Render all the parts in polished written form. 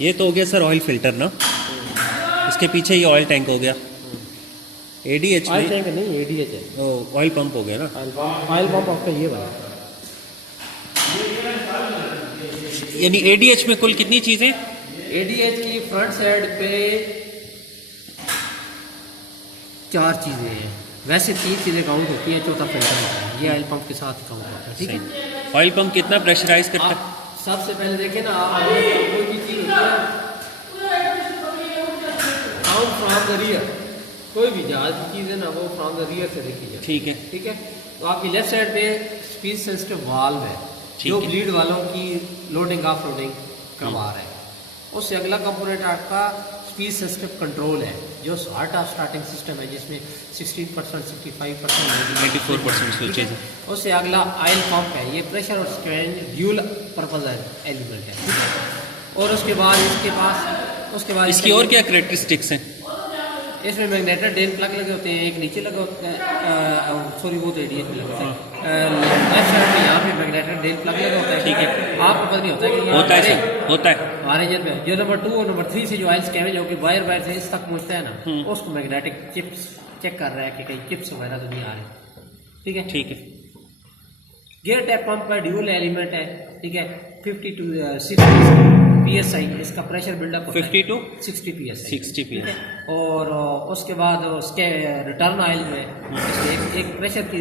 ये तो हो गया सर ऑयल फिल्टर ना, इसके पीछे ये ऑयल टैंक हो गया। एडीएच ऑयल टैंक नहीं, एडीएच है। ऑयल पंप हो गया ना। ऑयल पंप आपका ये बना। यानी एडीएच में कुल कितनी चीजें? एडीएच की फ्रंट साइड पे 4 चीजें हैं, वैसे 3 चीजें काउंट होती हैं, चौथा फिल्टर होता है। ये ऑयल पंप के साथ काउंट होता है, ठीक है। ऑयल पंप कितना प्रेशराइज करता है? सबसे पहले देखें ना, आप कोई भी चीज होती है काउंट फ्रॉम द रियर, कोई भी जहाज की चीज है ना वो फ्रॉम द रियर से देखी जाए, ठीक है। ठीक है। तो आपकी लेफ्ट साइड पे स्पीड सेंसिटिव वाल्व है जो ब्लीड वालों की लोडिंग ऑफ लोडिंग करवा रहा है। उससे अगला कंपोनेंट आपका स्पीड सेंसिटिव कंट्रोल है जो स्टार्ट ऑफ स्टार्टिंग सिस्टम है जिसमें 16%, 65%, 94% स्विचेज है। उससे अगला ऑयल पंप है, ये प्रेशर और स्ट्रेन ड्यूल पर्पज एलिमेंट है, ठीक है। और उसके बाद इसकी और क्या कैरेक्टरिस्टिक्स हैं? इसमें मैग्नेटर डेल प्लग लगे होते हैं, एक नीचे लगा होता है, सॉरी वो तो एडीएच में लगा होता है। लेफ्ट साइड में यहाँ पे मैग्नेटर डेल प्लग लगा होता है, ठीक है। आपको पता नहीं होता है कि होता है सर, होता है हमारे जन में जो नंबर 2 और नंबर 3 से जो ऑयल स्कैमेज होकर वायर से इस तक पहुँचता है ना, उसको मैग्नेटिक चिप्स चेक कर रहा है कि कहीं चिप्स वगैरह तो नहीं आ रहे, ठीक है। ठीक है। गियर टैप पंप का ड्यूल एलिमेंट है, ठीक है। 50 to 60 PSI इसका प्रेशर बिल्डअप होता है, 50 to 60 PSI, 60 PSI। और उसके बाद उसके रिटर्न ऑयल में एक प्रेशर की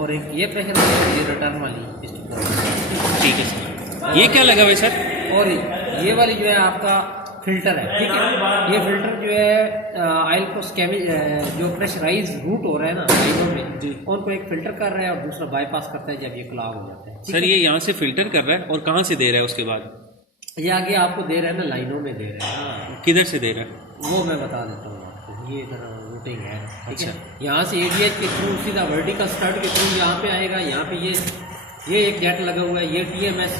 और एक ये प्रेशर ये रिटर्न वाली इसकी, ठीक है सर। ये क्या लगा हुआ है सर? और ये वाली जो है आपका फिल्टर है, ठीक है। ये फिल्टर जो है ऑयल को स्कैमेज जो प्रेशराइज रूट हो रहा है ना लाइनों में जी, उनको एक फिल्टर कर रहा है और दूसरा बाईपास करता है जब ये क्लॉग हो जाता है। सर ये यहाँ से फिल्टर कर रहा है और कहाँ से दे रहा है उसके बाद? ये आगे आपको दे रहा है ना, लाइनों में दे रहा है। किधर से दे रहा है वो मैं बता देता हूँ आपको, ये इधर रूटिंग है, ठीक अच्छा। है। यहाँ से एडीएच के थ्रू सीधा वर्टिकल स्टड के थ्रू यहाँ पे आएगा, यहाँ पे ये एक जेट लगा हुआ है, ये टीएमएस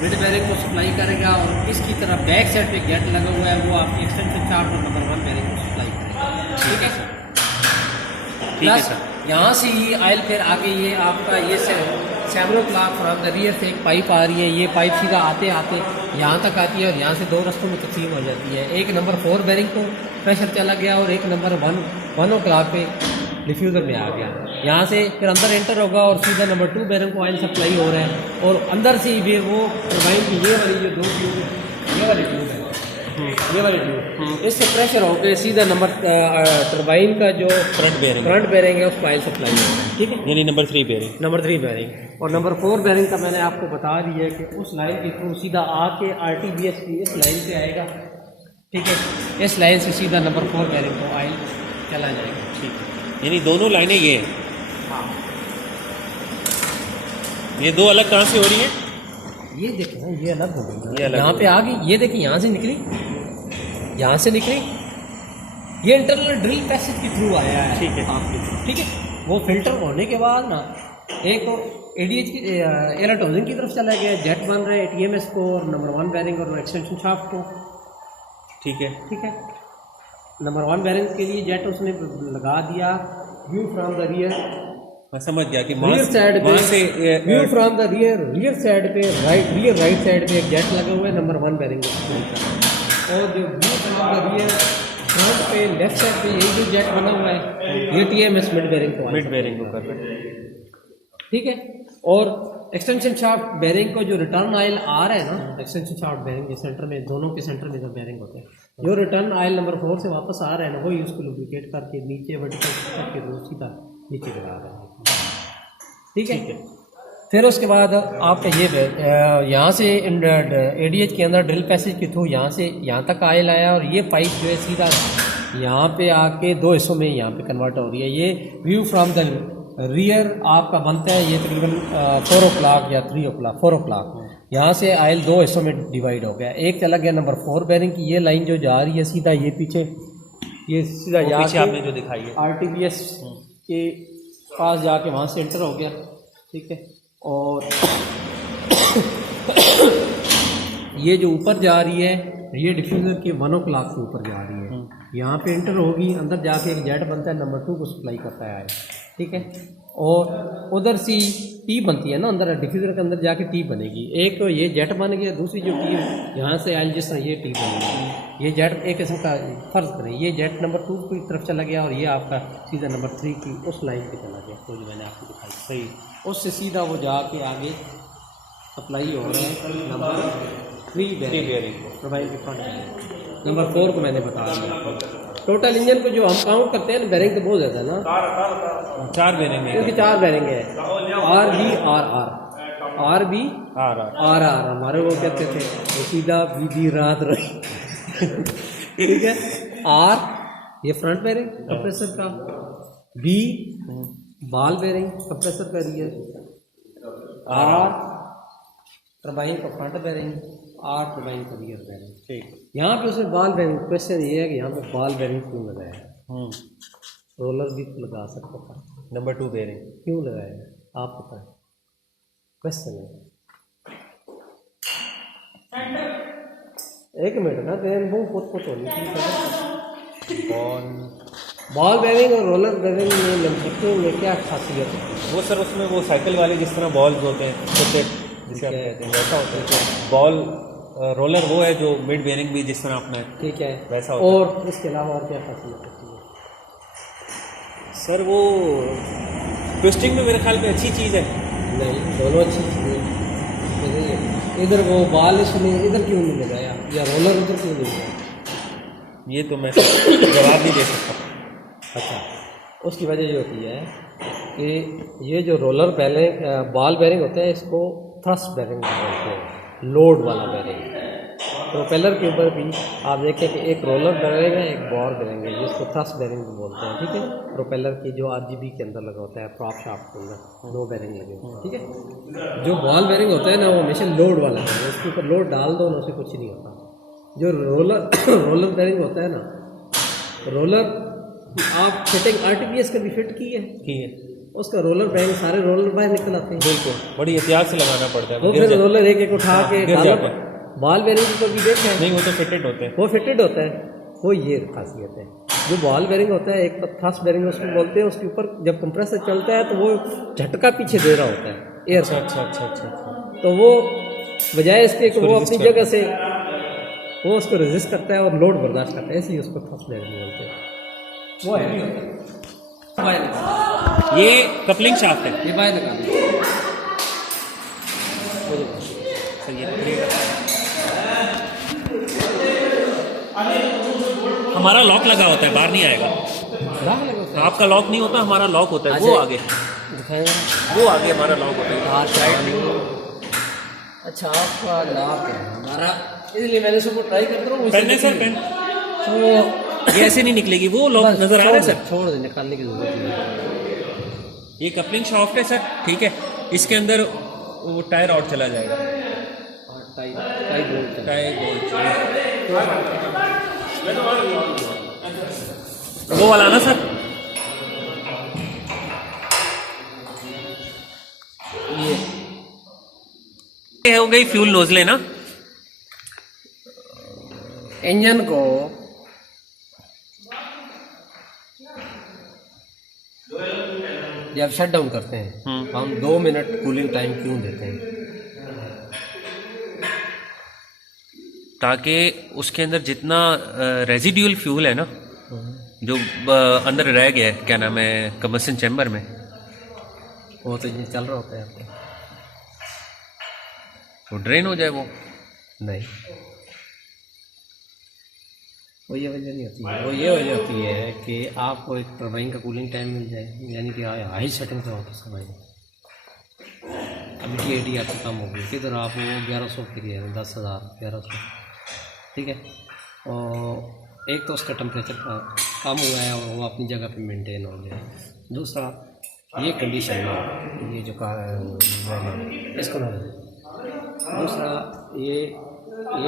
मिड बैरिंग को सप्लाई करेगा और इसकी तरफ बैक साइड पे जेट लगा हुआ है वो आपकी एक्सटेंशन चार्ट और नंबर 1 बैरिंग को सप्लाई करेगा, ठीक है सर। प्लस यहाँ से ही ऑयल फिर आगे ये आपका ये Severo clock from the rear से एक पाइप आ रही है, ये पाइप सीधा आते आते यहाँ तक आती है और यहाँ से 2 रास्तों में तकसीम हो जाती है। एक नंबर 4 बैरिंग को प्रेशर चला गया और एक नंबर 1 o'clock पे डिफ्यूज़र में आ गया। यहाँ से फिर अंदर एंटर होगा और सीधा नंबर 2 बैरिंग को ऑयल सप्लाई हो रहा है और अंदर से ही फिर वो टरबाइन की ये वाली जो 2 ट्यूब, ये वाली ट्यूब है, ये वाली ट्यूब, इससे प्रेशर होकर सीधा नंबर टरबाइन का जो फ्रंट बेरिंग है उसको ऑयल सप्लाई हो रहा है, ठीक है। यानी नंबर 3 बेरिंग और नंबर 4 बेरिंग का मैंने आपको बता दिया है कि उस लाइन के थ्रू सीधा आके आरटीबीएस की इस लाइन पे आएगा, ठीक है। इस लाइन से सीधा नंबर 4 बेरिंग को ऑयल चला जाएगा, ठीक है। यानी दोनों लाइनें ये हैं। हाँ, ये 2 अलग कहाँ से हो रही है? ये देखो ना, ये अलग हो गई, ये अलग यहाँ पे आ गई, ये देखिए यहाँ से निकली, यहाँ से निकली, ये इंटरनल ड्रिल पैसेज के थ्रू आया है, ठीक है आपके, ठीक है। वो फिल्टर होने के बाद ना एक तो एडीएच की एयरटोजिंग की तरफ चला गया, जेट बन रहे हैं टीएमएस को और नंबर 1 बैरिंग और एक्सटेंशन शाफ्ट को, ठीक है, ठीक है। नंबर 1 बैरिंग के लिए जेट उसने लगा दिया। व्यू फ्रॉम द रियर, मैं समझ गया कि रियर साइड पे view from the rear side पे राइट साइड पे एक जेट लगा हुआ है नंबर 1 बैरिंग और जो view from the rear front पे लेफ्ट साइड पे यही जो जेट बना हुआ है ये टीएमएस मिड बैरिंग को कर रहा है, ठीक है। और एक्सटेंशन शाफ्ट बेरिंग को जो रिटर्न ऑयल आ रहा है ना, एक्सटेंशन शाफ्ट बेरिंग के सेंटर में, दोनों के सेंटर में जो बेरिंग होते हैं, जो रिटर्न ऑयल नंबर 4 से वापस आ रहा है ना, वही उसको लुब्रिकेट करके नीचे वर्टिकल करके सीधा नीचे गिरा रहा है, ठीक है। फिर उसके बाद आपका ये यहाँ से एडीएच के अंदर ड्रिल पैसेज के थ्रू यहाँ से यहाँ तक ऑयल आया और ये पाइप जो है सीधा यहाँ पे आके 2 हिस्सों में यहाँ पे कन्वर्ट हो रही है। ये व्यू फ्रॉम द रियर आपका बनता है ये तकरीबन 4 o'clock या 3 o'clock 4 o'clock। यहाँ से ऑयल 2 हिस्सों में डिवाइड हो गया, एक चला गया नंबर 4 बैरिंग की, ये लाइन जो जा रही है सीधा ये पीछे, ये सीधा पीछे आपने जो दिखाई है आरटीबीएस के पास जाके वहाँ से एंटर हो गया, ठीक है। और ये जो ऊपर जा रही है ये डिफ्यूज़र के 1 o'clock से ऊपर जा रही है, यहाँ पे एंटर होगी, अंदर जाके एक जेट बनता है नंबर 2 को सप्लाई करता है, ठीक है। और उधर सी टी बनती है ना, अंदर डिफ्यूज़र के अंदर जाके टी बनेगी। एक तो ये जेट बन गया, दूसरी जो टी यहाँ से आयल जिस तरह ये टी बनेगी। ये जेट एक किस्म का, फ़र्ज़ करें ये जेट नंबर 2 की तरफ चला गया और ये आपका सीधा नंबर 3 की उस लाइन पे चला गया, तो जो मैंने आपको दिखाई सही, उससे सीधा वो जाके आगे सप्लाई हो रहा है नंबर 3 बेयरिंग प्रोवाइड के फ्रंट। नंबर 4 को मैंने बता दिया। टोटल इंजन को जो हम काउंट करते हैं ना, बेरिंग तो बहुत ज़्यादा है ना, 4 बेरिंग है, क्योंकि 4 बेरिंग है। RB RR हमारे वो कहते थे, वो सीधा बीदी रात रही ठीक है। R ये फ्रंट बेरिंग कंप्रेसर का, B बाल बेरिंग कंप्रेसर का रियर, R टरबाइन का फ्रंट बेरिंग, R टरबाइन का रियर बेरिंग। ठीक। यहाँ पे उसमें बाल बेरिंग, क्वेश्चन ये है कि यहाँ पे बाल बेरिंग क्यों लगाया है? रोलर भी तो लगा सकता था, नंबर 2 बेरिंग क्यों लगाया है आप बताएं, क्वेश्चन है। एक मिनट ना, देन वो कुछ होनी चाहिए। बॉल बेरिंग और रोलर बेरिंग में लंबी में क्या खासियत है? वो सर उसमें वो साइकिल वाले जिस तरह बॉल्स होते हैं छोटे, जिसे आप कहते हैं वैसा होता है बॉल। रोलर वो है जो मिड बेरिंग भी जिस तरह अपना, ठीक है, वैसा होता है। और इसके अलावा और क्या खासियत होती है सर? वो ट्विस्टिंग में मेरे ख्याल में अच्छी चीज़ है। नहीं, दोनों अच्छी चीज़ें। इधर वो बाल इसमें इधर क्यों नहीं लगाया, या रोलर उधर क्यों नहीं लगाया? ये तो मैं जवाब नहीं दे सकता। अच्छा, उसकी वजह ये होती है कि ये जो रोलर बॉल बेरिंग होता है, इसको थ्रस्ट बेरिंग बोलते हैं, लोड वाला बेरिंग। प्रोपेलर के ऊपर भी आप देखें कि एक रोलर बेरिंग है, एक बॉल बेरिंग है, जिसको थ्रस्ट बेरिंग बोलते हैं। ठीक है, प्रोपेलर की जो RGB के अंदर लगा होता है, प्रॉप शाफ्ट के अंदर 2 बेरिंग लगे होते हैं। ठीक है, जो बॉल बेरिंग होता है ना, वो हमेशा लोड वाला है, उसके ऊपर लोड डाल दो ना, उसे कुछ नहीं होता। जो रोलर बेरिंग होता है ना, रोलर आप फिटिंग RTPS का भी फिट की है, उसका रोलर बेरिंग सारे रोलर बाहर निकल आते हैं। बिल्कुल, बड़ी एहतियात से लगाना पड़ता है। वो फिर रोलर एक एक उठा के बॉल बेरिंग को भी देखा है, नहीं वो तो फिटेड होते हैं, वो फिटेड होता है। वो ये खासियत है। जो बॉल बेरिंग होता है, एक तो थ्रस्ट बेरिंग उसको बोलते हैं, उसके ऊपर जब कंप्रेसर चलता है तो वो झटका पीछे दे रहा होता है एयर। अच्छा। तो वो बजाय इसके कि वो अपनी जगह से वो उसको रेजिस्ट करता है और लोड बर्दाश्त करता है, इसलिए उसको थ्रस्ट बेरिंग बोलते हैं। वो है नहीं होता। ये कपलिंग शाफ्ट है, ये बाहर निकाल हमारा लॉक लगा होता है, बाहर नहीं आएगा। आपका लॉक नहीं होता, हमारा लॉक होता है। वो आगे, वो आगे हमारा लॉक होता है। अच्छा, आपका लॉक है, हमारा, इसलिए मैंने सबको ट्राई करता हूँ। पेन है सर, पेन तो ये ऐसे नहीं निकलेगी, वो लॉक नजर आ रहा है सर। छोड़ दे, निकालने की जरूरत नहीं। ये कपलिंग शाफ्ट है सर, ठीक है। इसके अंदर वो टायर आउट चला जाएगा, टाई बोल्ट वो वाला ना सर। ये हो गई फ्यूल नोजले ना। इंजन को जब शट डाउन करते हैं हम 2 मिनट कूलिंग टाइम क्यों देते हैं? ताकि उसके अंदर जितना रेजिड्यूल फ्यूल है ना, जो अंदर रह गया है, क्या नाम है, कंबशन चैम्बर में, वो तो ये चल रहा होता है आपको, वो ड्रेन हो जाए। वो नहीं, वो ये वजह नहीं होती है। वो ये वजह होती है कि आपको एक टरबाइन का कूलिंग टाइम मिल जाए, यानी कि हाई सेटिंग से वापस करवाएंगे। अभी TID आपकी कम होगी, किधर आप वो 1100 के लिए 10,000 1100, ठीक है। और एक तो उसका टेम्परेचर कम हुआ है और वो अपनी जगह पे मेंटेन हो गया। दूसरा ये कंडीशन में ये जो इसको ना, दूसरा ये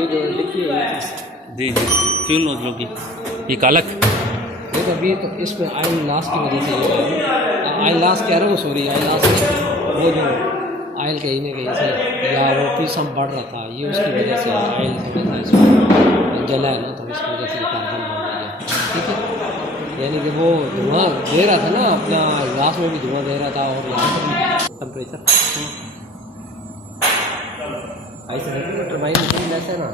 जो लिखिए जी फ्यूल नोजलों की ये कालक, ये अभी तो इसमें आयल लास्ट की वजह से ये आयल लास्ट कह रहा हूँ, सॉरी आयल लास्ट वो जो आयल कहीं ना कहीं से या वो पीसम बढ़ रहा था, ये उसकी वजह से आयल थोड़ा सा इसमें जला है ना, तो इसकी वजह से कार्बन बढ़ गया। ठीक है, यानी कि वो धुआं दे रहा था ना, अपना ग्लास में भी धुआं दे रहा था और यहाँ पर भी टेम्परेचर ऐसे टर्बाइन मशीन ऐसे ना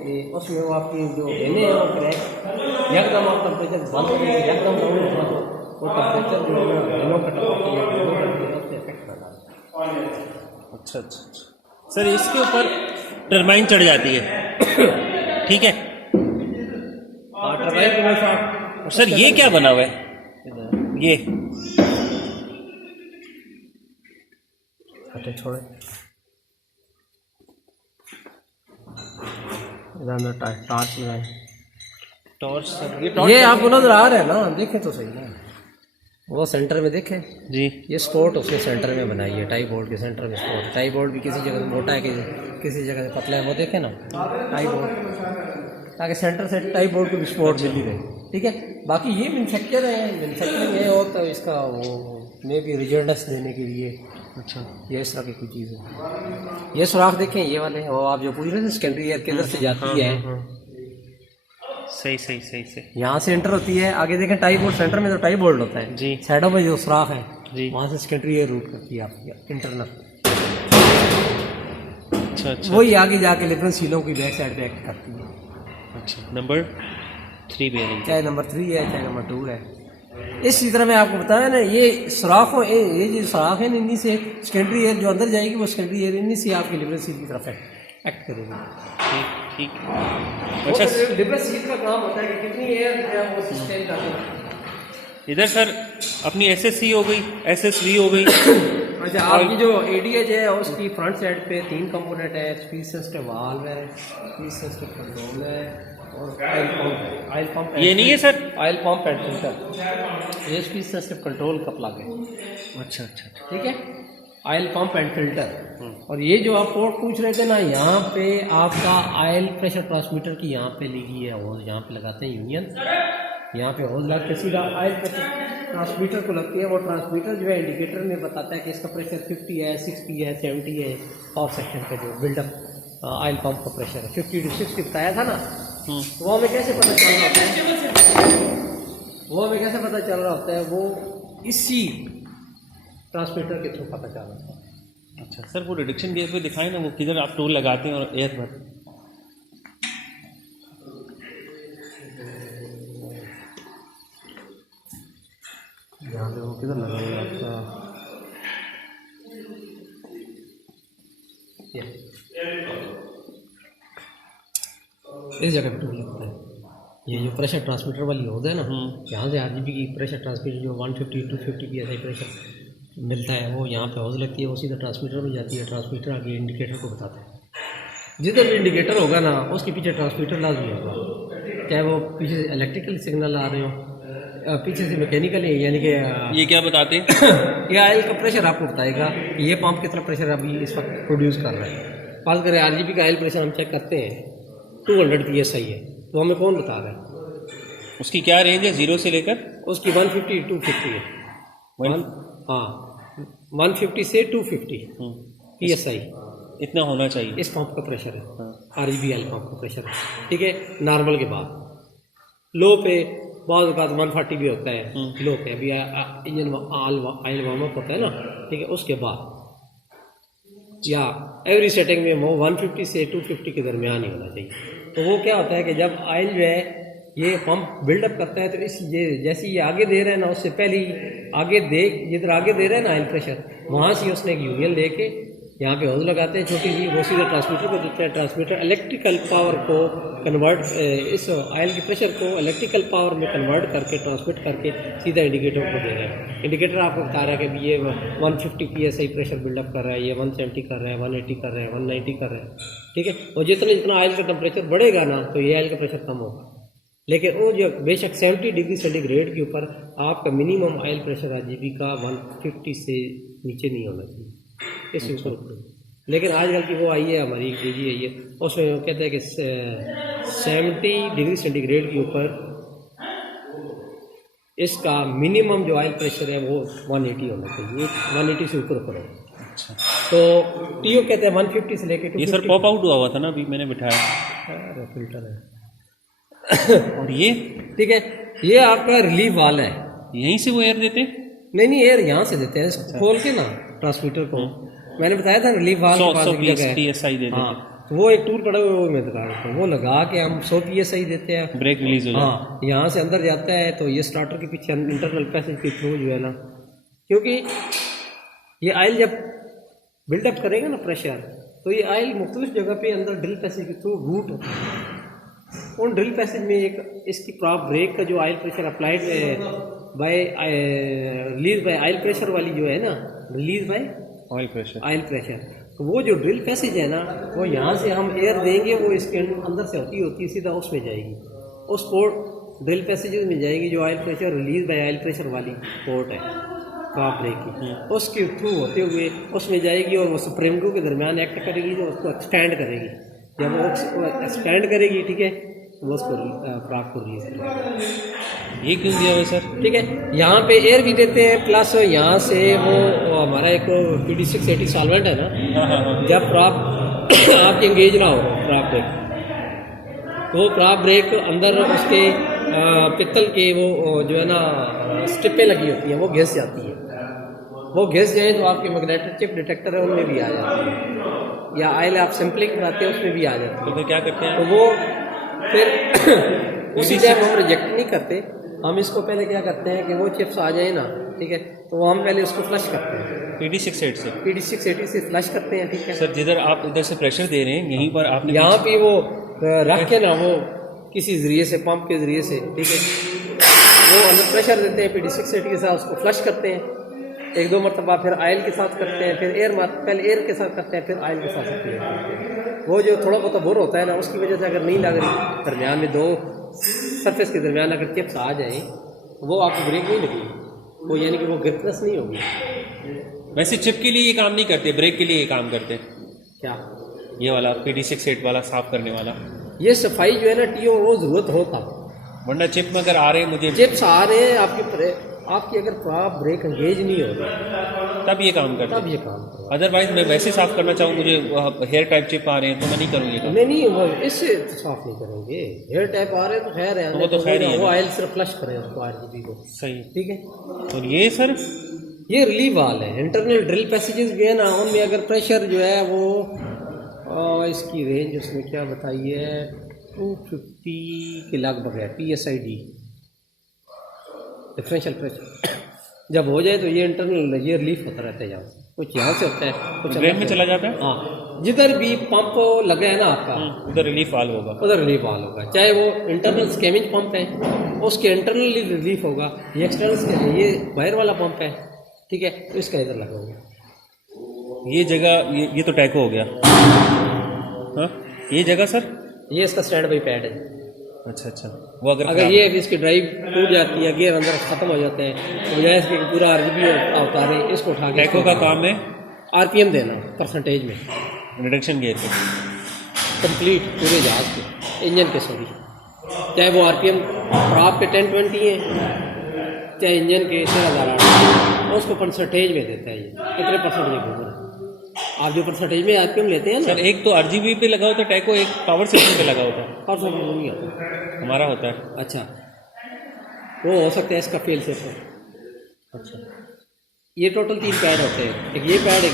ये उसमें वो आपकी जो वेने हैं वो क्रैक एकदम आप टेम्परेचर बंद करेंगे एकदम डाउन होगा तो वो टेम्परेचर जो है ना वेनों का उससे इफेक्ट करता है। अच्छा अच्छा अच्छा सर, इसके ऊपर टरबाइन चढ़ जाती है, ठीक है। टर्बाइन के वैसा और सर ये क्या बना हुआ है ये? हटे छोड़े टॉर्च लगाए, टॉर्च सर, ये आपको नजर आ रहा है ना, देखें तो सही ना, वो सेंटर में देखें जी, ये स्पोर्ट उसके सेंटर में बनाई है, टाई बोर्ड के सेंटर में स्पोर्ट। टाई बोर्ड भी किसी जगह से मोटा है, किसी जगह से पतला है, वो देखें ना टाई बोर्ड, ताकि सेंटर से टाई बोर्ड को भी सपोर्ट मिली रहे, ठीक है। बाकी ये मैन्युफैक्चर है, मैन्युफैक्चरिंग ये हो तो इसका वो मे भी रिजल्टस देने के लिए, अच्छा ये इस तरह की कोई चीज़ है। ये सुराख देखें ये वाले, वो आप जो पूछ रहे थे सेकेंडरी ईयर के अंदर से जाती है, सही सही सही सही, यहाँ से एंटर होती है, आगे देखें टाई बोर्ड, सेंटर में तो टाई बोर्ड होता है जी, साइडों में जो सुराख है जी, वहाँ से सेकेंडरी ईयर रूट करती है आपकी इंटरनल, अच्छा अच्छा, वही आगे जाके लिबरल सीलों की बैक साइड पे एक्ट करती है। अच्छा, नंबर 3 बेयरिंग, चाहे नंबर 3 है चाहे नंबर 2 है। इसी तरह मैं आपको बताया ना, ये सुराखों ये जो सुराख है इन्हीं से सेकेंडरी एयर जो अंदर जाएगी वो सेकेंडरी एयर इन्हीं से आपकी लिबरल सील की तरफ एक्ट करेगी। ठीक ठीक। अच्छा, लिबरल सील का काम होता है कि कितनी एयर जो है वो सस्टेन करती है। इधर सर अपनी SSC हो गई, SSV हो गई। अच्छा, आपकी जो ADH है उसकी फ्रंट साइड पे 3 कंपोनेंट है, स्पीड सिस्टम वाल्व है, स्पीड सिस्टम कंट्रोल है और ऑयल पंप है। ऑयल पंप ये नहीं है sir, oil pump and filter, ये स्पीड सिस्टम कंट्रोल का प्लग है, अच्छा अच्छा, ठीक है। ऑयल पंप एंड फिल्टर, और ये जो आप पोर्ट पूछ रहे थे ना, यहाँ पे आपका ऑयल प्रेशर ट्रांसमीटर की यहाँ पे लगी है होज, यहाँ पे लगाते हैं यूनियन, यहाँ पे होज लग के सीधा ऑयल प्रेशर ट्रांसमीटर को लगती है। वो ट्रांसमीटर जो है इंडिकेटर में बताता है कि इसका प्रेशर 50 है, 60 है, 70 है, ऑफ सेक्शन का जो बिल्डअप ऑयल पंप का प्रेशर है 50 to 60 बताया था ना। तो वो हमें कैसे पता चल रहा होता है, वो हमें कैसे पता चल रहा होता है, वो इसी ट्रांसमीटर के थ्रू पता चल रहा है। अच्छा सर, वो रिडक्शन गेज पे दिखाएं ना, वो किधर आप टूल लगाते हैं और एयर भर, यहाँ पे वो किधर लगा हुआ है आपका, इस जगह पे टूल लगता है। ये जो प्रेशर ट्रांसमीटर वाली होता है ना, यहाँ से RGB की प्रेशर ट्रांसमीटर जो 150 250 PSI प्रेशर मिलता है वो यहाँ पे हौज लगती है, वो सीधा ट्रांसमीटर में जाती है, ट्रांसमीटर आगे इंडिकेटर को बताता है। जिधर भी इंडिकेटर होगा ना उसके पीछे ट्रांसमीटर लाजमी होगा, चाहे वो पीछे से इलेक्ट्रिकल सिग्नल आ रहे हो, पीछे से मैकेनिकल, यानी कि ये क्या बताते हैं? ये ऑयल का प्रेशर आपको बताएगा कि ये पंप कितना प्रेशर अभी इस वक्त प्रोड्यूस कर रहा है। बात करें RGB का ऑयल प्रेशर हम चेक करते हैं 200 PSI है, तो हमें कौन बता रहा है? उसकी क्या रेंज है 0 से लेकर? उसकी 150 250 है, हाँ 150 से 250 PSI इतना होना चाहिए, इस पंप का प्रेशर है, RGB ऑयल पंप का प्रेशर है, ठीक है। नॉर्मल के बाद लो पे बहुत बात 140 भी होता है, लो पे अभी इंजन ऑयल वार्म अप होता है ना, ठीक है, उसके बाद या एवरी सेटिंग में वो 150 से 250 के दरमियान ही होना चाहिए। तो वो क्या होता है कि जब ऑयल जो है ये पंप बिल्डअप करता है तो इस जैसे ये आगे दे रहे हैं ना, उससे पहले ही आगे जिधर आगे दे रहे हैं ना ऑयल प्रेशर, वहाँ से उसने एक यूनियन लेके यहाँ पे होज लगाते हैं छोटी सी, वो सीधा ट्रांसमीटर को देते हैं, ट्रांसमीटर इलेक्ट्रिकल पावर को कन्वर्ट, इस ऑयल के प्रेशर को इलेक्ट्रिकल पावर में कन्वर्ट करके ट्रांसमिट करके सीधा इंडिकेटर को दे रहे हैं। इंडिकेटर आपको बता रहा है कि ये 150 PSI प्रेशर बिल्डअप कर रहा है, ये 170 कर रहा है, 180 कर रहा है, 190 कर रहा है, ठीक है। और जितना ऑयल का टेम्परेचर बढ़ेगा ना तो ये ऑयल का प्रेशर कम होगा, लेकिन वो जो बेशक 70 डिग्री सेंटीग्रेड के ऊपर आपका मिनिमम ऑयल प्रेशर RGB का 150 से नीचे नहीं होना चाहिए, इसके ऊपर। लेकिन आजकल की वो आई है हमारी DG आई है, उसमें वो कहते हैं कि 70 डिग्री सेंटीग्रेड के ऊपर इसका मिनिमम जो ऑयल प्रेशर है वो 180 होना चाहिए, 180 से ऊपर ऊपर है। अच्छा, तो TO कहते हैं 150 से लेके 250। ये सर पॉप आउट हुआ था ना, अभी मैंने बिठाया, फिल्टर है और ये ठीक है। ये आपका रिलीफ वाल है। यहीं से वो एयर देते हैं? नहीं एयर यहाँ से देते हैं, खोल के ना ट्रांसमीटर को। मैंने बताया था रिलीफ वाल के पास एक जगह है। PSI दे देते हैं। हाँ, तो वो एक टूल पड़ा हुआ है, वो मैं दिखा देता हूँ। वो लगा के हम 100 PSI देते हैं, ब्रेक रिलीज हो जाए। हाँ, यहाँ से अंदर जाता है तो ये स्टार्टर के पीछे इंटरनल पैसेज के थ्रू जो है ना, क्योंकि ये ऑयल जब बिल्डअप करेगा ना प्रेशर, तो ये ऑयल मुख्तलिफ जगह पे अंदर ड्रिल पैसेज के थ्रू रूट होता है। उन ड्रिल पैसेज में एक इसकी प्रॉप ब्रेक का जो oil pressure applied by release by oil pressure वाली जो है ना, रिलीज बाय ऑयल प्रेशर, तो वो जो ड्रिल पैसेज है ना, वो यहाँ से हम एयर देंगे, वो इसके अंदर से होती सीधा उसमें जाएगी, उस पोर्ट ड्रिल पैसेज में जाएगी जो oil pressure release by oil pressure वाली पोर्ट है प्रॉप ब्रेक की, उसके थ्रू होते हुए उसमें जाएगी और वो सुप्रीमको के दरमियान एक्ट करेगी, जो उसको एक्सपेंड करेगी। जब वो एक्सपेंड करेगी, ठीक है, वो उसको प्रॉप को रिलीज करेगी। ये क्यों दिया हुआ सर? ठीक है, यहाँ पे एयर भी देते हैं, प्लस यहाँ से वो हमारा एक PD680 सॉल्वेंट है ना, जब प्रॉप आपके एंगेज ना हो प्रॉप ब्रेक, तो प्रॉप ब्रेक अंदर उसके पित्तल के वो जो है ना स्ट्रिपें लगी होती हैं, वो घिस जाती है। वो घिस जाए तो आपके मैग्नेटिक चिप डिटेक्टर है उनमें भी आ जाती है, या ऑयल आप सैंपलिंग कराते हैं उसमें भी आ जाती है। तो फिर क्या करते हैं? तो वो फिर उसी टाइम हम रिजेक्ट नहीं करते, हम इसको पहले क्या करते हैं कि वो चिप्स आ जाए ना, ठीक है, तो हम पहले उसको फ्लश करते हैं PD680 से फ्लश करते हैं। ठीक है सर, जिधर आप इधर से प्रेशर दे रहे हैं यहीं पर आपने यहाँ पे वो रख के ना, वो किसी जरिए से पंप के जरिए से, ठीक है, वो अंदर प्रेशर देते हैं PD680 के साथ, उसको फ्लश करते हैं एक दो मरतबा, फिर ऑयल के साथ करते हैं, फिर पहले एयर के साथ करते हैं, फिर ऑयल के साथ करते हैं। वो जो थोड़ा बहुत बोर होता है ना, उसकी वजह से अगर नहीं लग रही दरमियान में, दो सरफेस के दरमियान अगर चिप्स आ जाए, वो आपको ब्रेक नहीं लगेगी, वो यानी कि वो ग्रिपनेस नहीं होगी। वैसे चिप के लिए ये काम नहीं करते, ब्रेक के लिए ये काम करते। क्या ये वाला PD680 वाला साफ करने वाला, ये सफाई जो है ना TO वो जरूरत होता, वरना चिप में अगर आ रहे हैं, मुझे चिप्स आ रहे हैं आपकी अगर प्रॉप ब्रेक एंगेज नहीं हो रही, तब ये काम करता, तब ये काम करता। अदरवाइज मैं वैसे साफ करना चाहूँ, मुझे हेयर टाइप चिप आ रहे हैं तो मैं नहीं करूँगी। नहीं वो इससे तो साफ नहीं करेंगे, हेयर टाइप आ रहे हैं तो खैर है, वो तो खैर ही है, वो ऑयल सिर्फ फ्लश करें उसको RGB को, सही, ठीक है। और ये सर, ये रिलीव वाल है, इंटरनल ड्रिल पैसेजेस भी है ना, उनमें अगर प्रेशर जो है वो इसकी रेंज उसने क्या बताई है, 250 के लगभग है PSID डिफरेंशियल प्रेशर। जब हो जाए तो ये इंटरनल ये रिलीफ होता रहता है, यहाँ से कुछ यहाँ से होता है, कुछ ड्रेन में चला जाता है। हाँ, जिधर भी पंप लगा है ना आपका, उधर रिलीफ वाल होगा, उधर रिलीफ वाल होगा, चाहे वो इंटरनल स्केमिंग पंप है उसके इंटरनली रिलीफ होगा, ये एक्सटर्नल ये बाहर वाला पंप है, ठीक है, तो इसका इधर लगा होगा। ये जगह ये तो टैको हो गया। हाँ, ये जगह सर, ये इसका स्टैंड बाई पैड है। अच्छा, वो अगर ये इसकी ड्राइव टूट जाती है, गियर अंदर खत्म हो जाते हैं, तो बजाय इसके पूरा RGB उतारे, इसको उठा के टैको का काम है RPM देना परसेंटेज में, रिडक्शन गियर पे कंप्लीट पूरे जहाज के इंजन के, सॉरी, चाहे वो RPM प्रॉप के 1020 है, चाहे इंजन के 13,008, उसको परसेंटेज में देता है। ये कितने परसेंटेज घूम रहा है, आप जो परसेंटेज में RPM लेते हैं ना सर, एक तो RGB पे लगा होता है टैको, एक पावर सिस्टम पे लगा होता है, परसेंटेज नहीं आता हमारा होता है। अच्छा, वो हो सकता है इसका फेल से। अच्छा, ये टोटल 3 पैड होते हैं, एक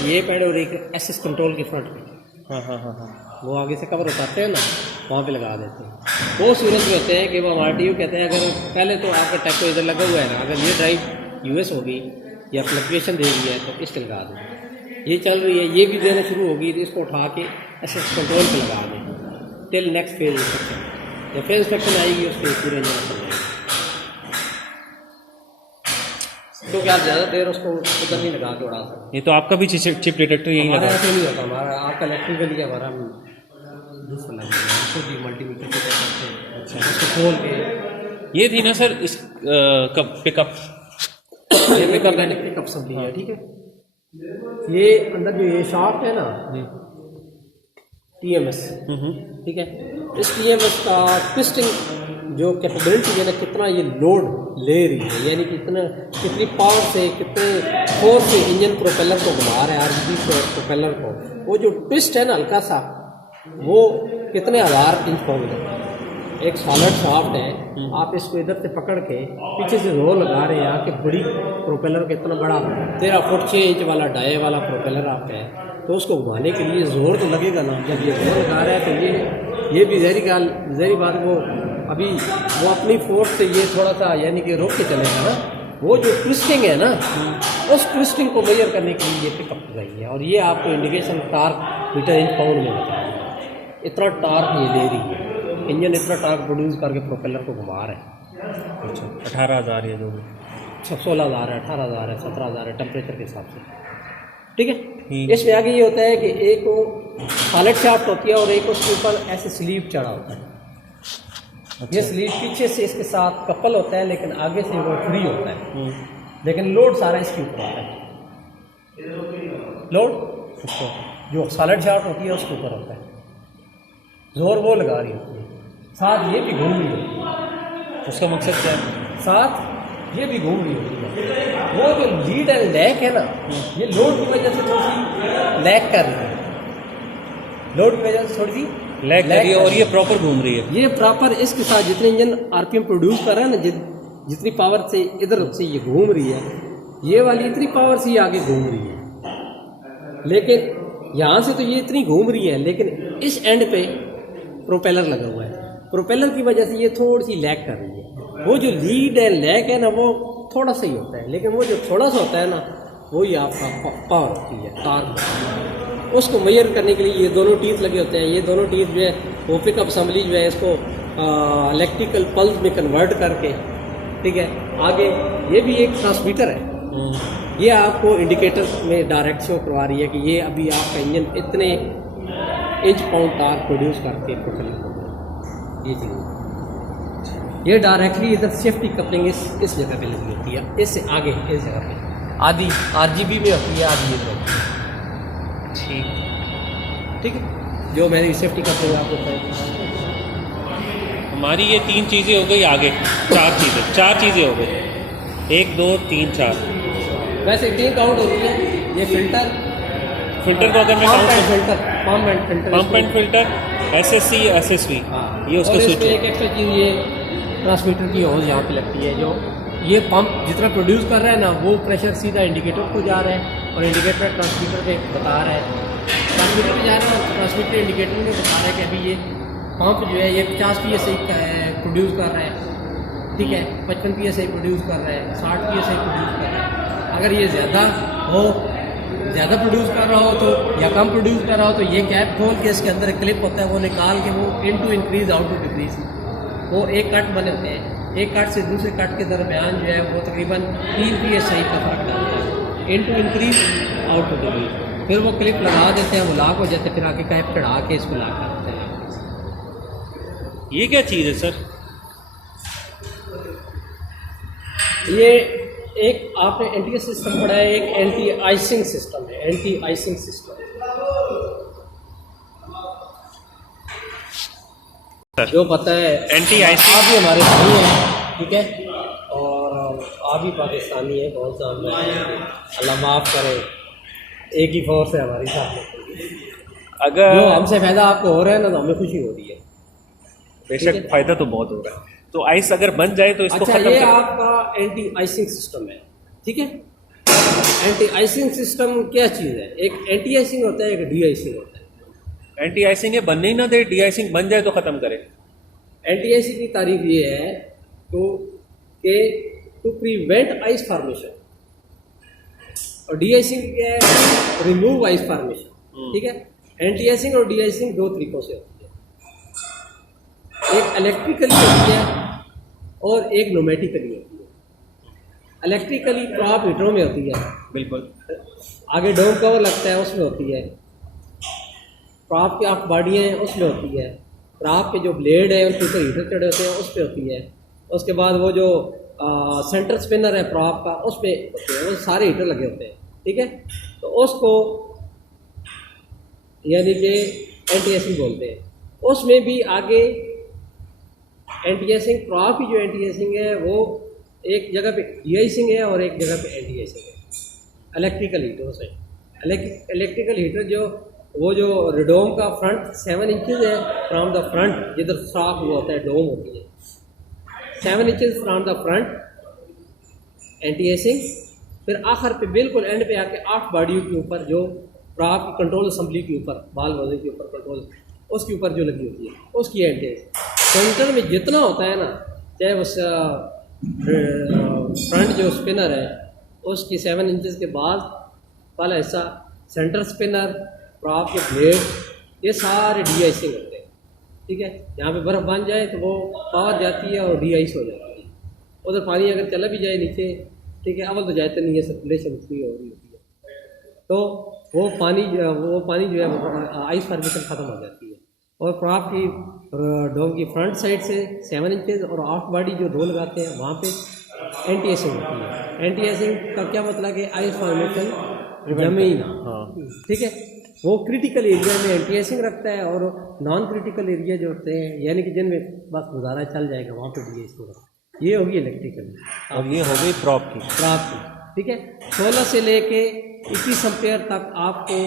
ये पैड और एक SS कंट्रोल के फ्रंट पे। हाँ, वो आगे से कवर उतारते हैं ना, वहाँ पे लगा देते हैं। वो सूरत में होते हैं कि वो RTU कहते हैं, अगर पहले तो आपका टैको इधर लगा हुआ है ना, अगर ये ड्राइव US होगी या फ्लक्चुएशन दे रही है तो इसके लगा दें, ये चल रही है, ये भी देना शुरू होगी तो इसको उठा के SS कंट्रोल पे लगा दें टिल नेक्स्ट फेज इंस्पेक्शन। जब फेज इंस्पेक्शन आएगी उसके पूरे इंजन चल जाएगी, तो क्या ज़्यादा देर उसको उधर नहीं लगा के उड़ा सकते। ये तो आपका भी चिप डिटेक्टर यही लगा, ऐसे नहीं होता हमारा, आपका इलेक्ट्रिकली हमारा दूसरा लगा उसको भी मल्टीमीटर पे करते हैं। अच्छा, उसको खोल के ये थी ना सर इस पिकअप पिकअप सब है, ठीक है। ये अंदर जो ये शाफ्ट है ना TMS, ठीक है, इस TMS का ट्विस्टिंग जो कैपेबिलिटी है ना, कितना ये लोड ले रही है, यानी कि कितनी पावर से, कितने फोर्स से इंजन प्रोपेलर को घुमा रहा है, RGB प्रोपेलर को, वो जो ट्विस्ट है ना हल्का सा, वो कितने 1000 इंच पहुँच जाता है। एक सॉलिड शाफ्ट है, आप इसको इधर से पकड़ के पीछे से जोर लगा रहे हैं आके बड़ी प्रोपेलर का इतना बड़ा 13 फुट 6 इंच वाला डाई वाला प्रोपेलर आपका है, तो उसको घुमाने के लिए जोर तो लगेगा ना। जब ये जोर लगा रहा है तो ये भी जहरी बात, वो अभी वो अपनी फोर्स से ये थोड़ा सा यानी कि रोक के चलेगा ना। वो जो ट्विस्टिंग है ना, उस ट्विस्टिंग को मेजर करने के लिए ये पिकअप चाहिए, और ये आपको indication torque meter inch pound में बताएगा। इतना टार्क ये ले रही है, इंजन इतना टार्क प्रोड्यूस करके प्रोपेलर को घुमा रहा है। अच्छा 18,000 ये जो भी 16,000 है, 18,000 है, 17,000 है टेम्परेचर के हिसाब से, ठीक है। ठीक। इसमें आगे ये होता है कि एक वो सॉलिड शाफ्ट होती है और एक उसके ऊपर ऐसे स्लीव चढ़ा होता है। ये स्लीव पीछे से इसके साथ कपल होता है, लेकिन आगे से वो फ्री होता है, लेकिन लोड सारा इसके ऊपर होता है। लोड जो सॉलिड शाफ्ट होती है उसके ऊपर होता है, जोर वो लगा रही होती है, साथ ये भी घूम रही होती है। उसका मकसद क्या है? साथ ये भी घूम रही होती है। वो जो लीड एंड लैग है ना, ये लोड की वजह से थोड़ी सी लैग कर रही है, लोड की वजह से थोड़ी सी लैग कर रही है, और ये प्रॉपर घूम रही है। ये प्रॉपर इसके साथ जितने इंजन आरपीएम प्रोड्यूस कर रहा है ना, जितनी पावर से इधर से ये घूम रही है, ये वाली इतनी पावर से ये आगे घूम रही है। लेकिन यहाँ से तो ये इतनी घूम रही है, लेकिन इस एंड पे प्रोपेलर लगा हुआ है, प्रोपेलर की वजह से ये थोड़ी सी लैग कर रही है। वो जो लीड एंड लैग है ना, वो थोड़ा सा ही होता है, लेकिन वो जो थोड़ा सा होता है ना, वही आपका पावर होती है, टार्क। उसको मेजर करने के लिए ये दोनों टीथ लगे होते हैं। ये दोनों टीथ जो है वो पिकअप असम्बली जो है इसको इलेक्ट्रिकल पल्स में कन्वर्ट करके, ठीक है। आगे ये भी एक ट्रांसमीटर है, ये आपको इंडिकेटर में डायरेक्ट शो करवा रही है कि ये अभी आपका इंजन इतने इंच पाउंड टार्क प्रोड्यूस करके ये चीज़, ये डायरेक्टली इधर सेफ्टी कपलिंग इस जगह पे लगी होती है, इससे आगे इस जगह पे आधी RGB में होती है, आधी इधर होती है, ठीक है। जो मैंने सेफ्टी कपलिंग आपको बताया। हमारी ये 3 चीज़ें हो गई, आगे 4 चीज़ें हो गई, 1 2 3 4। वैसे 3 काउंट होती है। ये फिल्टर को अगर मैं pump count and filter, SSC SSV, ये उसका और स्विच इसमें है। एक एक्स्ट्रा चीज़ ये ट्रांसमीटर की होज यहाँ पे लगती है। जो ये पंप जितना प्रोड्यूस कर रहा है ना, वो प्रेशर सीधा इंडिकेटर को जा रहा है, और इंडिकेटर ट्रांसमीटर पे बता रहा है, ट्रांसमीटर पे जा रहा है, और ट्रांसमीटर इंडिकेटर में बता रहा है कि अभी ये पंप जो है ये 50 PSI प्रोड्यूस कर रहा है, ठीक है, 55 PSI प्रोड्यूस कर रहा है, 60 PSI प्रोड्यूस कर रहा है। अगर ये ज़्यादा प्रोड्यूस कर रहा हो तो, या कम प्रोड्यूस कर रहा हो तो, ये कैप खोल के इसके अंदर एक क्लिप होता है, वो निकाल के वो into increase out to decrease, वो एक कट बने होते हैं। एक कट से दूसरे कट के दरमियान जो है वो तकरीबन 3 PSI का फर्क डालता है, into increase out to decrease. फिर वो क्लिप लगा देते हैं, वो लॉक हो जाते हैं, फिर आके कैप चढ़ा के इसको लॉक करते हैं। ये क्या चीज़ है सर? ये एक आपने NTS सिस्टम पढ़ा है, एक एंटी आइसिंग सिस्टम है, एंटी आइसिंग सिस्टम जो पता है। एंटी आइसिंग आप भी हमारे भाई हैं, ठीक है, और आप भी पाकिस्तानी हैं, कौन सा हम अल्लाह माफ़ करे, एक ही फोर्स है हमारी साथ में। अगर जो हमसे फ़ायदा आपको हो रहा है ना, तो हमें खुशी हो रही है। बेशक फ़ायदा तो बहुत हो रहा है। तो आइस अगर बन जाए तो इसको अच्छा, खत्म ये कर। आपका एंटी आइसिंग सिस्टम है, ठीक है। एंटी आइसिंग सिस्टम क्या चीज़ है? एक एंटी आइसिंग होता है, एक डी आइसिंग होता है। एंटी आइसिंग है बनने ही ना दे, डी आइसिंग बन जाए तो ख़त्म करे। एंटी आइसिंग की तारीफ ये है टू प्रिवेंट आइस फॉर्मेशन, और डी आइसिंग क्या है? रिमूव आइस फॉर्मेशन, ठीक है। एंटी आइसिंग और डी आइसिंग 2 तरीकों से होती है, एक इलेक्ट्रिकली होती है और एक न्यूमेटिकली होती है। इलेक्ट्रिकली प्रॉप हीटरों में होती है, बिल्कुल। आगे डोम कवर लगता है उसमें होती है, प्रॉप के आप बाडियाँ हैं उसमें होती है, प्रॉप के जो ब्लेड है उसके ऊपर हीटर चढ़े होते हैं उस पर होती है, उसके बाद वो जो सेंटर स्पिनर है प्रॉप का उस पर होते हैं, वो सारे हीटर लगे होते हैं, ठीक है। तो उसको यानी कि एंटी आइसिंग बोलते हैं। उसमें भी आगे एंटी आइसिंग, प्रॉप की जो एंटी आइसिंग है वो एक जगह पे डी आइसिंग है और एक जगह पे एंटी आइसिंग है। इलेक्ट्रिकल हीटर से इलेक्ट्रिकल हीटर जो वो जो रिडोम का फ्रंट 7 इंचेस है फ्रॉम द फ्रंट, जिधर साफ हुआ होता है डोम होती है, 7 inches from the front anti icing. फिर आखिर पे बिल्कुल एंड पे आके 8 बॉडियों के ऊपर जो प्रॉप की कंट्रोल असम्बली के ऊपर, बाल वजन के ऊपर कंट्रोल, उसके ऊपर जो लगी होती है उसकी एंटी एसिंग। सेंटर में जितना होता है ना, चाहे उस फ्रंट जो स्पिनर है उसकी 7 इंचेस के बाद वाला हिस्सा, सेंटर स्पिनर, प्रॉप के ब्लेड, ये सारे डी आइसिंग होते हैं। ठीक है, यहाँ पे बर्फ़ बन जाए तो वो पावर जाती है और डी आइस हो जाती है। उधर पानी अगर चला भी जाए नीचे, ठीक है, अवल तो जाते नहीं है, सर्कुलेशन फ्री हो रही होती है, तो वो पानी जो है आइस फॉर्मेशन ख़त्म हो जाती है। और प्रॉप की डोम की फ्रंट साइड से 7 इंचेस और 8 बॉडी जो दो लगाते हैं वहाँ पे एंटी एसिंग होती है। एंटी एसिंग का क्या मतलब है? आइस फॉर्मेशन जमे ही ना। ठीक है, वो क्रिटिकल एरिया में एंटी एसिंग रखता है और नॉन क्रिटिकल एरिया जो होते हैं यानी कि जिनमें बस गुजारा चल जाएगा वहाँ पे डी एसिंग रखता है। ये होगी इलेक्ट्रिकल। अब ये हो गई प्रॉप की। ठीक है, 16 से लेके 21 एम्पेयर तक आपको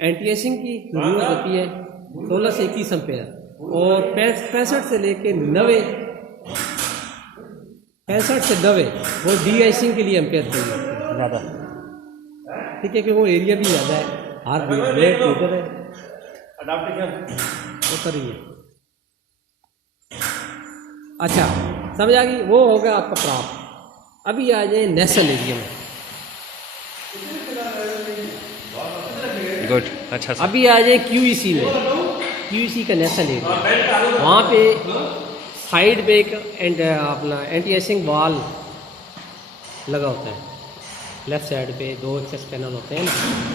एंटी एसिंग की जरूरत होती है, 16 से 21 एम्पेयर। और 65 से लेके 90, 65 से 90 वो डी आइसिंग के लिए एम्पेयर चाहिए ज़्यादा। ठीक है, कि वो एरिया भी ज़्यादा है, हर ब्लेड ऊपर है, ऊपर ही है। अच्छा, समझ आ गई? वो हो गया आपका प्रॉप। अभी आ जाए नेसल एरिया में। गुड, अच्छा। अभी आ जाए क्यूईसी में। क्यूईसी का नेसल एरिया, वहाँ पे साइड पे एक अपना एंटी एसिंग वॉल लगा होता है। लेफ्ट साइड पे 2 एक्सेस पैनल होते हैं ना,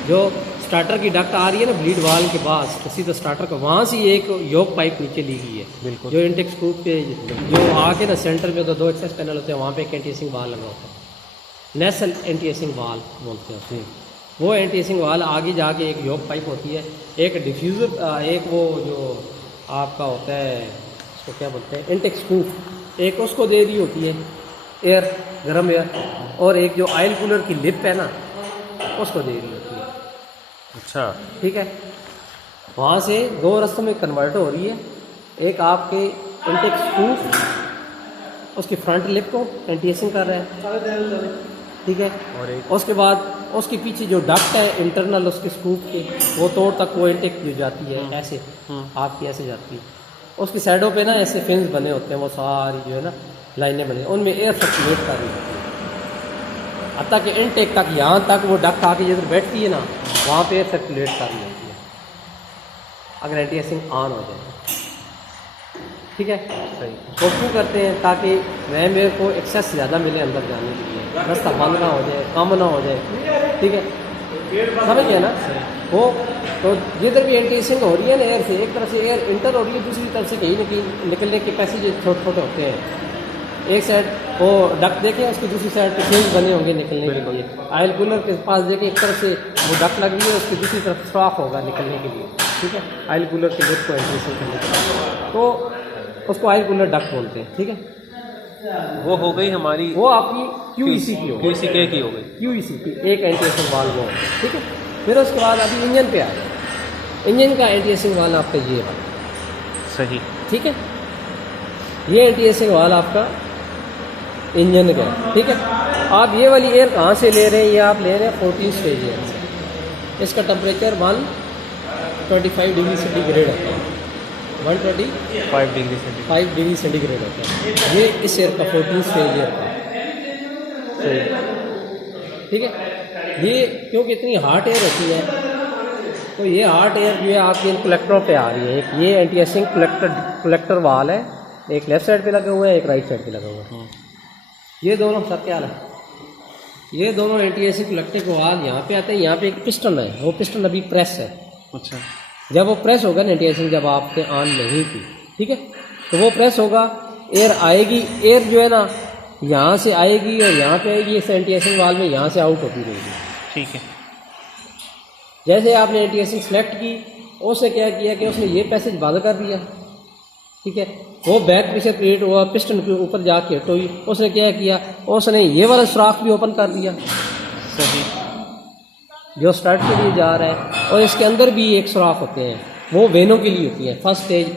जो स्टार्टर की डक्ट आ रही है ना ब्लीड वाल के बाद, तो सीधा स्टार्टर का वहाँ से एक योक पाइप नीचे ली गई है, बिल्कुल, जो इंटेक स्क्रू पे जो आके ना सेंटर में तो 2 एक्सेस पैनल होते हैं, वहाँ पे एक एंटी एसिंग वाल लगा होता है, नेसल एंटी एसिंग वाल बोलते हैं। वो एंटी एसिंग वाल आगे जाके एक योक पाइप होती है, एक डिफ्यूज़र, एक वो जो आपका होता है उसको क्या बोलते हैं इंटेक स्क्रू, एक उसको दे रही होती है एयर, गर्म एयर, और एक जो ऑयल कूलर की लिप है ना उसको दे रही होती है। अच्छा, ठीक है, वहाँ से 2 रस्तों में कन्वर्ट हो रही है। एक आपके इंटेक स्क्रू उसकी फ्रंट लिप को एंटी एसिंग कर रहा है, ठीक है, और एक उसके बाद उसके पीछे जो डक्ट है इंटरनल उसके स्क्रू के, वो तोड़ तक वो इंटेक जो जाती है ऐसे आपकी ऐसे जाती है। उसकी साइडों पे ना ऐसे फिन्स बने होते हैं, वो सारी जो है ना लाइनें बनी, उनमें एयर सर्कुलेट कर रही होती है, हत्ता कि इनटेक तक, यहाँ तक वो डक्ट आके जिधर बैठती है ना वहाँ पे एयर सर्कुलेट कर रही होती है अगर एंटी एसिंग ऑन हो जाए। ठीक है, सही। वो क्यों करते हैं? ताकि वैम एयर को एक्सेस ज़्यादा मिले अंदर जाने के लिए, रास्ता बंद ना हो जाए, कम ना हो जाए। ठीक है, समझ गए ना? वो तो जिधर भी एंटी एसिंग हो रही है ना एयर से, एक तरफ से एयर इंटर हो रही है, दूसरी तरफ से कहीं ना कहीं निकलने के पैसेज छोटे छोटे होते हैं। एक साइड वो डक्ट देखें, उसकी दूसरी साइड पे फिन्स बने होंगे निकलने के लिए। ऑयल कूलर के पास देखें, एक तरफ से वो डक्ट लग रही है, उसकी दूसरी तरफ स्टॉक होगा निकलने के लिए। ठीक है, ऑयल कूलर के लिप को एंटी एसिंग करने के लिए, तो उसको ऑयल कूलर डक्ट बोलते हैं। ठीक है, वो हो गई हमारी, वो आपकी क्यूईसी की हो गई, क्यूईसी की हो गई, क्यूईसी की एक एंटी एसिंग वाल्व वो। ठीक है, फिर उसके बाद अभी इंजन पे आए। इंजन का एंटी एसिंग वाल्व आपका ये है, सही। ठीक है, ये एंटी एसिंग वाल्व आपका इंजन का। ठीक है, आप ये वाली एयर कहाँ से ले रहे हैं? ये आप ले रहे हैं 14 स्टेज एयर से। इसका टेम्परेचर 125 डिग्री सेंटीग्रेड होता है, 125 डिग्री सेंटीग्रेड होता है। ये इस एयर का 14 स्टेज एयर का। ठीक है, ये क्योंकि इतनी हार्ड एयर होती है, तो ये हार्ड एयर जो है आपके इन कलेक्टरों पे आ रही है। एक ये एंटी एसिंग कलेक्टर वाल है, एक लेफ्ट साइड पे लगा हुआ है, एक राइट साइड पे लगा हुआ है। ये दोनों सब क्या है, ये दोनों एंटी एसिंग कलेक्टर वाल यहाँ पे आते हैं। यहाँ पे एक पिस्टन है, वो पिस्टन अभी प्रेस है। अच्छा, जब वो प्रेस होगा ना एंटी एसिंग, जब आपने ऑन नहीं की, ठीक है, तो वो प्रेस होगा, एयर आएगी, एयर जो है ना यहाँ से आएगी और यहाँ पे आएगी, इस एंटी एसिंग वाल में यहाँ से आउट होती रहेगी। ठीक है, जैसे आपने एंटी एसिंग सेलेक्ट की, उसने क्या किया कि उसने ये पैसेज बंद कर दिया। ठीक है, वो बैक प्रेशर क्रिएट हुआ, पिस्टन के ऊपर जाके हटोई, उसने क्या किया, उसने ये वाला सुराख भी ओपन कर दिया। सही, जो स्टार्ट के लिए जा रहा है, और इसके अंदर भी एक सुराख होते हैं, वो वेनों के लिए होती है। First stage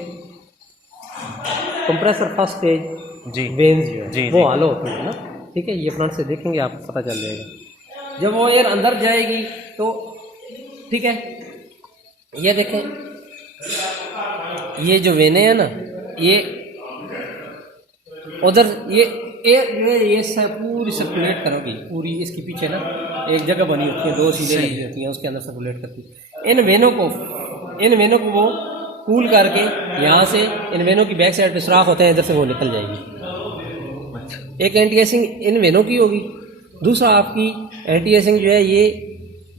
compressor, first stage G vanes जो है जी, वो जी। आलो होते हैं ना, ठीक है। ये फ्रंट से देखेंगे आपको पता चल जाएगा। जब वो एयर अंदर जाएगी तो ठीक है, ये देखें, ये जो वेने हैं ना, ये उधर ये एयर ये पूरी सर्कुलेट करोगी, पूरी इसके पीछे ना एक जगह बनी होती है, 2 सीधे लगी होती हैं, उसके अंदर सर्कुलेट करती है। इन वेनों को वो कूल करके यहाँ से इन वेनों की बैक साइड पे सुराख होते हैं, इधर से वो निकल जाएगी। एक एंटी एसिंग इन वेनों की होगी, दूसरा आपकी एंटी एसिंग जो है ये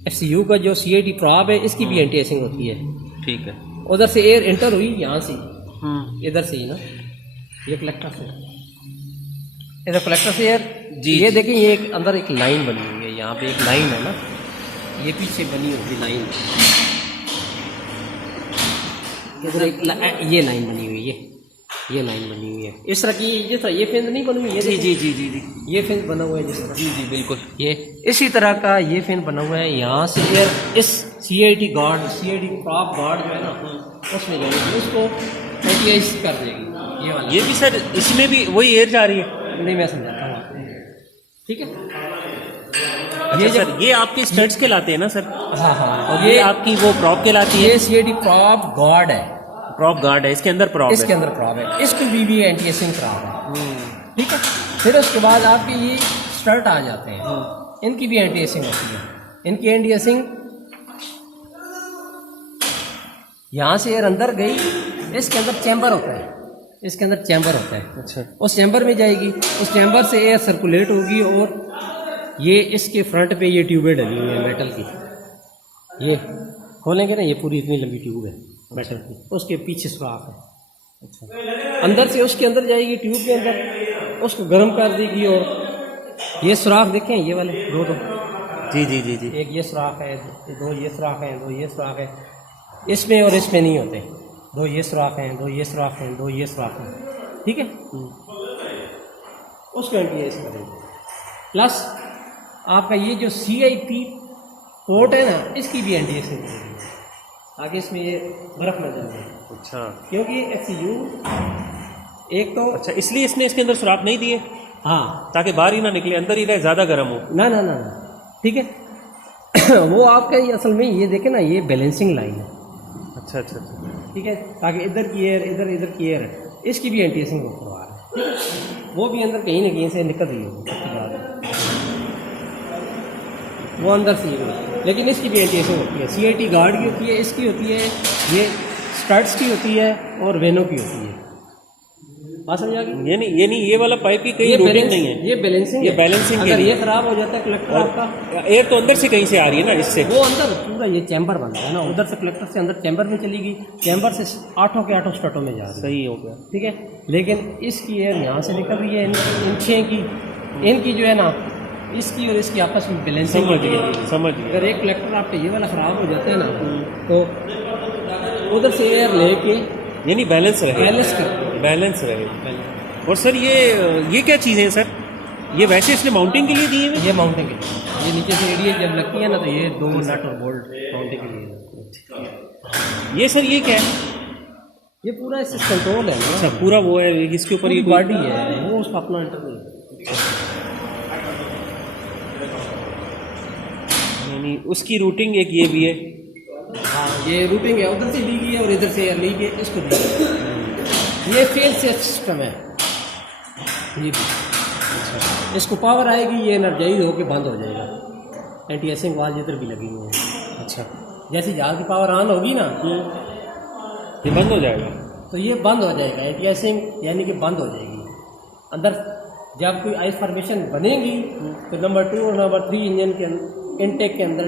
FCU का जो CIT प्रॉब है, इसकी भी एंटी एसिंग होती है। ठीक है। उधर से एयर एंटर हुई यहाँ से, इधर से ही ना, ये कलेक्टर से, इधर कलेक्टर से एयर जी, ये जी। देखें, ये एक अंदर एक लाइन बनी हुई है, यहाँ पे एक लाइन है ना, ये पीछे बनी होगी लाइन, इधर एक ये लाइन बनी हुई है, ये लाइन बनी हुई है इस तरह की। जिस तरह ये फेंस नहीं बनी हुई है, जी जी जी जी जी ये फेंस बना हुआ है जिस तरह, जी जी बिल्कुल। ये इसी तरह का ये फेन बना हुआ है। यहाँ से एयर इस CIT guard, CIT prop guard जो है ना, उसमें जाएगी, उसको एंटी कर देगी ये वाला। ये भी सर इसमें भी वही एयर जा रही है? नहीं, मैं समझाता हूँ आपको, ठीक है। अच्छा सर, ये आपके स्टड्स के लाते हैं ना सर? हाँ हाँ, और ये आपकी वो प्रॉप के लाती है? ये CIT प्रॉप गार्ड है, प्रॉप गार्ड है, इसके अंदर प्रॉप इसके है। अंदर प्रॉप है, इसको भी एंटी एसिंग प्रॉप है, ठीक है। फिर उसके बाद आपके ये स्टर्ट आ जाते हैं, इनकी भी एंटी एसिंग होती है। इनकी एंटी एसिंग यहाँ से एयर अंदर गई, इसके अंदर चैम्बर होता है, इसके अंदर चैम्बर होता है। अच्छा। उस चैम्बर में जाएगी, उस चैम्बर से एयर सर्कुलेट होगी, और ये इसके फ्रंट पे ये ट्यूबें डली हुई है मेटल की, ये खोलेंगे ना, ये पूरी इतनी लंबी ट्यूब है मेटल की, उसके पीछे सुराख है। अच्छा। अंदर से उसके अंदर जाएगी, ट्यूब के अंदर उसको गर्म कर देगी, और ये सुराख देखें, ये वाले दो जी जी जी जी। एक ये सुराख है, दो ये सुराख है, दो ये सुराख है, इसमें और इसमें नहीं होते, दो ये सुराख हैं, दो ये सुराख हैं, दो ये सुराख हैं, ठीक है। उसको एंटी एसिंग करेंगे। प्लस आपका ये जो CIP पोर्ट है ना, इसकी भी एंटी एसिंग करेंगे, ताकि इसमें ये बर्फ न जमे। अच्छा। क्योंकि FCU एक तो अच्छा, इसलिए इसने इसके अंदर सुराख नहीं दिए, हाँ, ताकि बाहर ही ना निकले, अंदर ही रहे, ज़्यादा गर्म हो। ना ना ना ना, ठीक है। वो आपका ये असल में ये देखे ना, ये बैलेंसिंग लाइन है, अच्छा अच्छा अच्छा। ठीक है, ताकि इधर की एयर इधर की एयर है, इसकी भी एंटी एसिंग वो करवा रहा है, ठीक है? वो भी अंदर कहीं ना कहीं से निकल रही होगी, वो अंदर से ही होगी, लेकिन इसकी भी एंटी एसिंग होती है। CIT गार्ड की होती है, इसकी होती है, ये स्टड्स की होती है, और वेनो की होती है। बात समझ आ गई? ये नहीं, ये वाला पाइप की कहीं रूटिंग नहीं है, ये बैलेंसिंग, ये बैलेंसिंग अगर के ये खराब हो जाता है कलेक्टर आपका, एयर तो अंदर से कहीं से आ रही है ना, इससे वो अंदर पूरा ये चैम्बर बन रहा है ना, उधर से कलेक्टर से अंदर चैम्बर में चली गई, चैम्बर से 8 के 8 स्टटों में जा रही है, सही हो गया। ठीक है। लेकिन इसकी एयर यहाँ से निकल रही है, इन 6 की, इनकी जो है ना, इसकी और इसकी आपस में बैलेंसिंग समझ होती है। गया समझ गया। अगर एक कलेक्टर आपके ये वाला ख़राब हो जाता है ना, तो उधर से एयर लेके यानी बैलेंस रहे, बैलेंस करते बैलेंस रहे। और सर ये क्या चीज़ें हैं सर? ये वैसे इसने माउंटिंग के लिए दिए हैं? ये माउंटिंग के लिए, ये नीचे से एरिया जब लगती है ना, तो ये 2 नट और बोल्ट माउंटिंग के लिए। ये सर ये क्या है? ये पूरा इससे कंट्रोल है ना, अच्छा, पूरा वो है, इसके ऊपर ये बॉडी है, वो उसका अपना इंटरनल, यानी उसकी रूटिंग एक ये भी है। हाँ, ये रूटिंग है, उधर से ली गई है और इधर से ली गई, इसको दी गई। ये फेल सेफ सिस्टम है, ये भी इसको पावर आएगी, ये एनर्जाइज होकर बंद हो जाएगा। एंटी एसिंग वाल जिधर भी लगी हुई है। अच्छा, जैसे जहाज की पावर ऑन होगी ना, ये बंद हो जाएगा, तो ये बंद हो जाएगा, एंटी एसिंग यानी कि बंद हो जाएगी। अंदर जब कोई आइस फॉर्मेशन बनेगी, तो नंबर 2 और नंबर 3 इंजन के इनटेक के अंदर